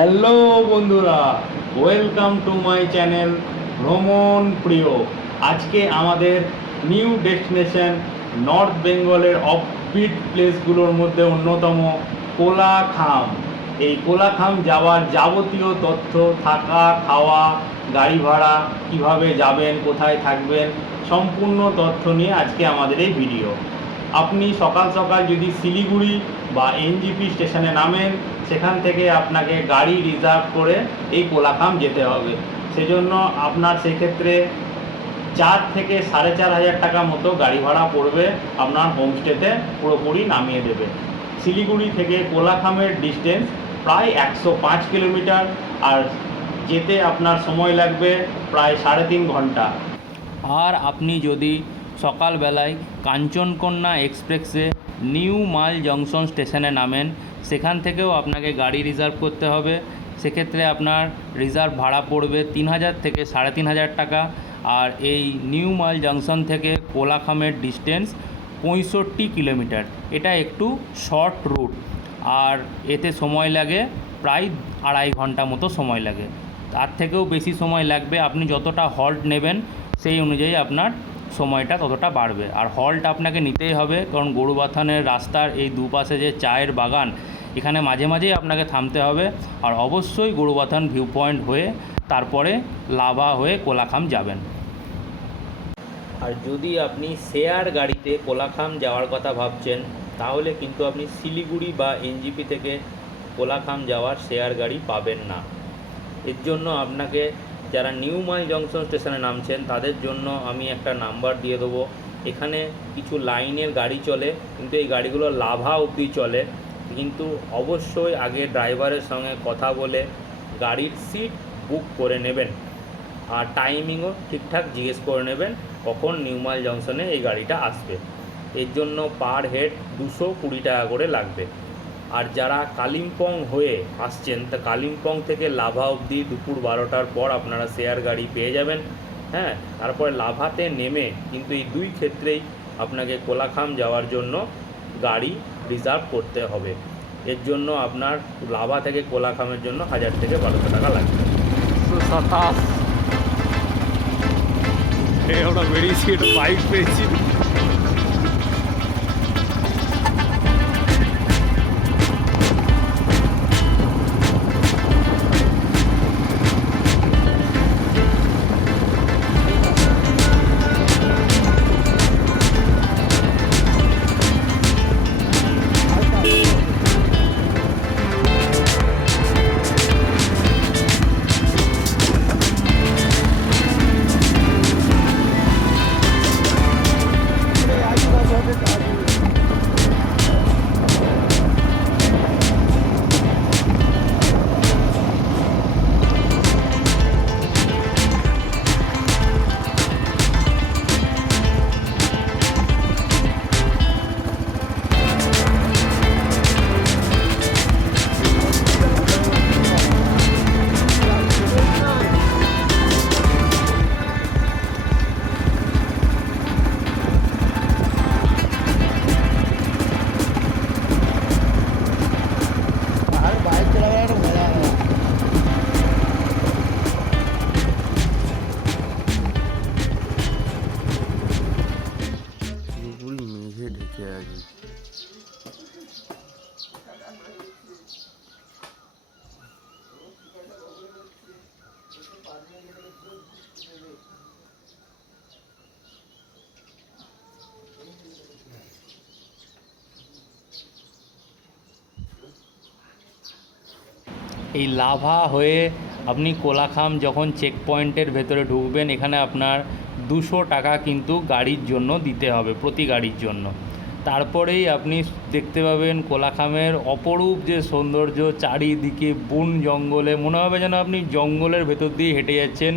Hello বন্ধুরা, welcome to my channel ভ্রমণ প্রিয়। আজকে আমাদের নিউ ডেস্টিনেশন নর্থ বেঙ্গলের অফবিট প্লেসগুলোর মধ্যে অন্যতম কোলাখাম। এই কোলাখাম যাওয়ার যাবতীয় তথ্য, থাকা খাওয়া, গাড়ি ভাড়া, কিভাবে যাবেন, কোথায় থাকবেন, সম্পূর্ণ তথ্য নিয়ে আজকে আমাদের এই ভিডিও। আপনি সকাল সকাল যদি শিলিগুড়ি বা এনজিপি স্টেশনে নামেন, সেখান থেকে আপনাকে গাড়ি রিজার্ভ করে এই কোলাখাম যেতে হবে। সেজন্য আপনার সেক্ষেত্রে 4 থেকে 4,500 টাকা মতো গাড়ি ভাড়া পড়বে, আপনার হোমস্টেতে পুরোপুরি নামিয়ে দেবে। শিলিগুড়ি থেকে কোলাখামের ডিস্টেন্স প্রায় 105 কিলোমিটার, আর যেতে আপনার সময় লাগবে প্রায় 3.5 ঘন্টা। আর আপনি যদি সকালবেলায় কাঞ্চনকন্যা এক্সপ্রেসে নিউ মাল জংশন স্টেশনে নামেন, সেখান থেকেও আপনাকে গাড়ি রিজার্ভ করতে হবে। সেক্ষেত্রে আপনার রিজার্ভ ভাড়া পড়বে 3,000 থেকে 3,500 টাকা। আর এই নিউ মাল জংশন থেকে কোলাখামের ডিস্টেন্স 65 কিলোমিটার। এটা একটু শর্ট রুট, আর এতে সময় লাগে প্রায় 2.5 ঘন্টা মতো সময় লাগে। তার থেকেও বেশি সময় লাগবে, আপনি যতটা হল্ট নেবেন সেই অনুযায়ী আপনার সময়টা ততটা বাড়বে। আর হল্ট আপনাকে নিতেই হবে, কারণ গরুবাথানের রাস্তার এই দুপাশে যে চায়ের বাগান, এখানে মাঝে মাঝেই আপনাকে থামতে হবে। আর অবশ্যই গরুবাথান ভিউ পয়েন্ট হয়ে তারপরে লাভা হয়ে কোলাখাম যাবেন। আর যদি আপনি শেয়ার গাড়িতে কোলাখাম যাওয়ার কথা ভাবছেন, তাহলে কিন্তু আপনি শিলিগুড়ি বা এনজিপি থেকে কোলাখাম যাওয়ার শেয়ার গাড়ি পাবেন না। এর জন্য আপনাকে, যারা নিউ মাল জংশন স্টেশনে নামছেন তাদের জন্য আমি একটা নাম্বার দিয়ে দেবো। এখানে কিছু লাইনের গাড়ি চলে, কিন্তু এই গাড়িগুলো লাভা অবধি চলে। কিন্তু অবশ্যই আগে ড্রাইভারের সঙ্গে কথা বলে গাড়ির সিট বুক করে নেবেন, আর টাইমিংও ঠিকঠাক জিজ্ঞেস করে নেবেন কখন নিউ মাল জংশনে এই গাড়িটা আসবে। এর জন্য পার হেড 220 টাকা করে লাগবে। আর যারা কালিম্পং হয়ে আসছেন, তা কালিম্পং থেকে লাভা অবধি দুপুর 12টার পর আপনারা শেয়ার গাড়ি পেয়ে যাবেন। হ্যাঁ, তারপরে লাভাতে নেমে কিন্তু এই দুই ক্ষেত্রেই আপনাকে কোলাখাম যাওয়ার জন্য গাড়ি রিজার্ভ করতে হবে। এর জন্য আপনার লাভা থেকে কোলাখামের জন্য 1,000 থেকে 1,200 টাকা লাগবে। আমরা বেরিয়েছি, একটু বাইক পেয়েছি। এই লাভা হয়ে আপনি কোলাখাম যখন চেক পয়েন্টের ভেতরে ঢুকবেন, এখানে আপনার 200 টাকা কিন্তু গাড়ির জন্য দিতে হবে, প্রতি গাড়ির জন্য। তারপরেই আপনি দেখতে পাবেন কোলাখামের অপরূপ যে সৌন্দর্য, চারিদিকে বন জঙ্গলে, মনে হবে যেন আপনি জঙ্গলের ভেতর দিয়ে হেঁটে যাচ্ছেন।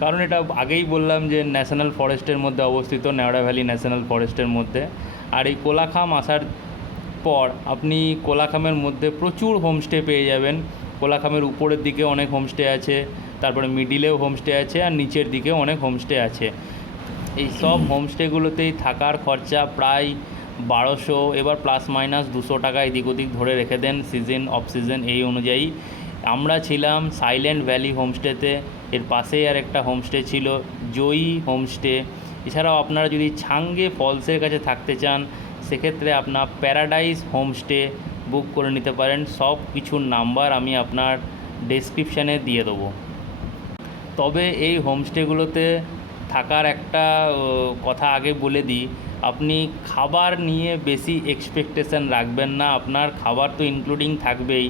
কারণ এটা আগেই বললাম যে ন্যাশনাল ফরেস্টের মধ্যে অবস্থিত, নেওড়া ভ্যালি ন্যাশনাল ফরেস্টের মধ্যে। আর এই কোলাখাম আসার পর আপনি কোলাখামের মধ্যে প্রচুর হোমস্টে পেয়ে যাবেন। কোলাখামের উপরের দিকে অনেক হোমস্টে আছে, তারপরে মিডিলেও হোমস্টে আছে, আর নিচের দিকেও অনেক হোমস্টে আছে। এই সব হোমস্টেগুলোতেই থাকার খরচা প্রায় 1200, এবার প্লাস মাইনাস 200 টাকা এদিক ওদিক ধরে রেখে দেন, সিজন অফ সিজন এই অনুযায়ী। আমরা ছিলাম সাইলেন্ট ভ্যালি হোমস্টেতে, এর পাশেই আর একটা হোমস্টে ছিল জয়ী হোমস্টে। এছাড়াও আপনারা যদি ছাঙ্গে ফলসের কাছে থাকতে চান সেক্ষেত্রে আপনার প্যারাডাইস হোমস্টে বুক করে নিতে পারেন। সব কিছুর নাম্বার আমি আপনার ডেসক্রিপশানে দিয়ে দেবো। তবে এই হোমস্টেগুলোতে থাকার একটা কথা আগে বলে দিই, আপনি খাবার নিয়ে বেশি এক্সপেকটেশন রাখবেন না। আপনার খাবার তো ইনক্লুডিং থাকবেই,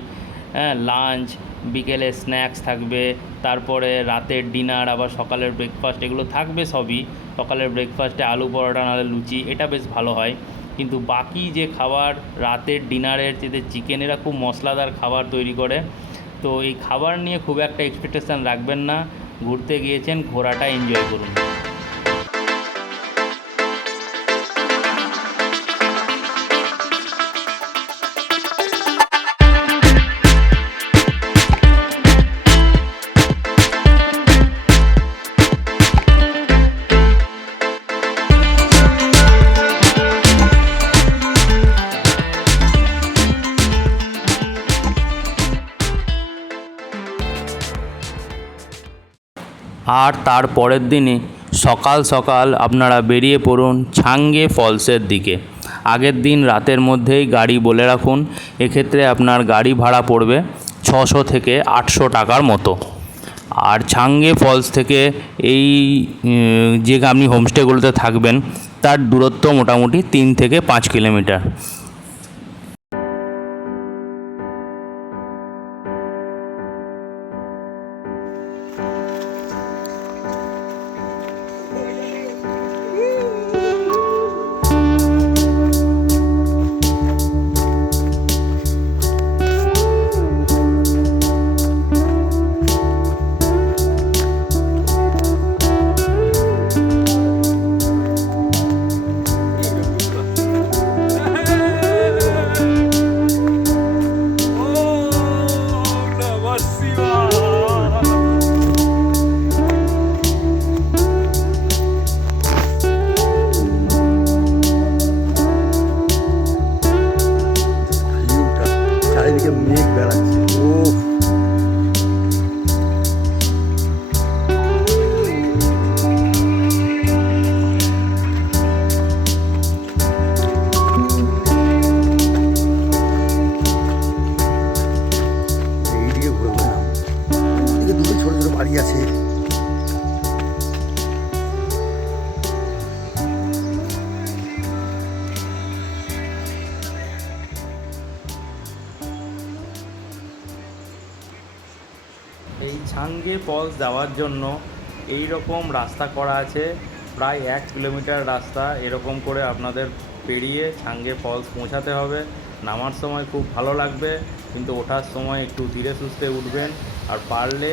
হ্যাঁ, লাঞ্চ, বিকেলে স্ন্যাক্স থাকবে, তারপরে রাতের ডিনার, আবার সকালের ব্রেকফাস্ট, এগুলো থাকবে সবই। সকালের ব্রেকফাস্টে আলু পরোটা নাহলে লুচি, এটা বেশ ভালো হয়। কিন্তু বাকি যে খাবার, রাতের ডিনারের যেতে চিকেন, এরা খুব মশলাদার খাবার তৈরি করে। তো এই খাবার নিয়ে খুব একটা এক্সপেকটেশান রাখবেন না। ঘুরতে গিয়েছেন, ঘোরাটা এনজয় করুন। আর তার পরের দিনই সকাল সকাল আপনারা বেরিয়ে পড়ুন ছাঙ্গে ফলসের দিকে। আগের দিন রাতের মধ্যেই গাড়ি বলে রাখুন, এক্ষেত্রে আপনার গাড়ি ভাড়া পড়বে 600 থেকে 800 টাকার মতো। আর ছাঙ্গে ফলস থেকে এই যে আপনি হোমস্টেগুলোতে থাকবেন তার দূরত্ব মোটামুটি 3 থেকে 5 কিলোমিটার। চারিদিকে মেঘ বেড়াচ্ছে। এইদিকে ঘুরে ঘুরে ওদিকে দুটো ছোট ছোট বাড়ি আছে। এই ছাঙ্গে ফলস যাওয়ার জন্য এই রকম রাস্তা করা আছে, প্রায় 1 কিলোমিটার রাস্তা। এরকম করে আপনাদের পেরিয়ে ছাঙ্গে ফলস পৌঁছাতে হবে। নামার সময় খুব ভালো লাগবে, কিন্তু ওঠার সময় একটু ধীরে সুস্থে উঠবেন, আর পারলে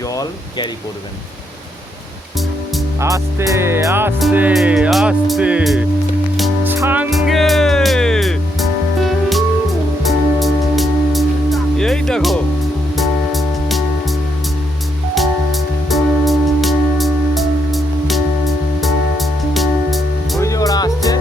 জল ক্যারি করবেন। আস্তে আস্তে আস্তে ছাঙ্গে, এই দেখো ওই যে ওরা আসছে।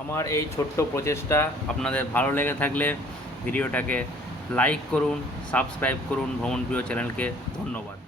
আমার এই ছোট্ট প্রচেষ্টা আপনাদের ভালো লেগে থাকলে ভিডিওটাকে লাইক করুন, সাবস্ক্রাইব করুন ভ্রমণপ্রিয় চ্যানেলকে। ধন্যবাদ।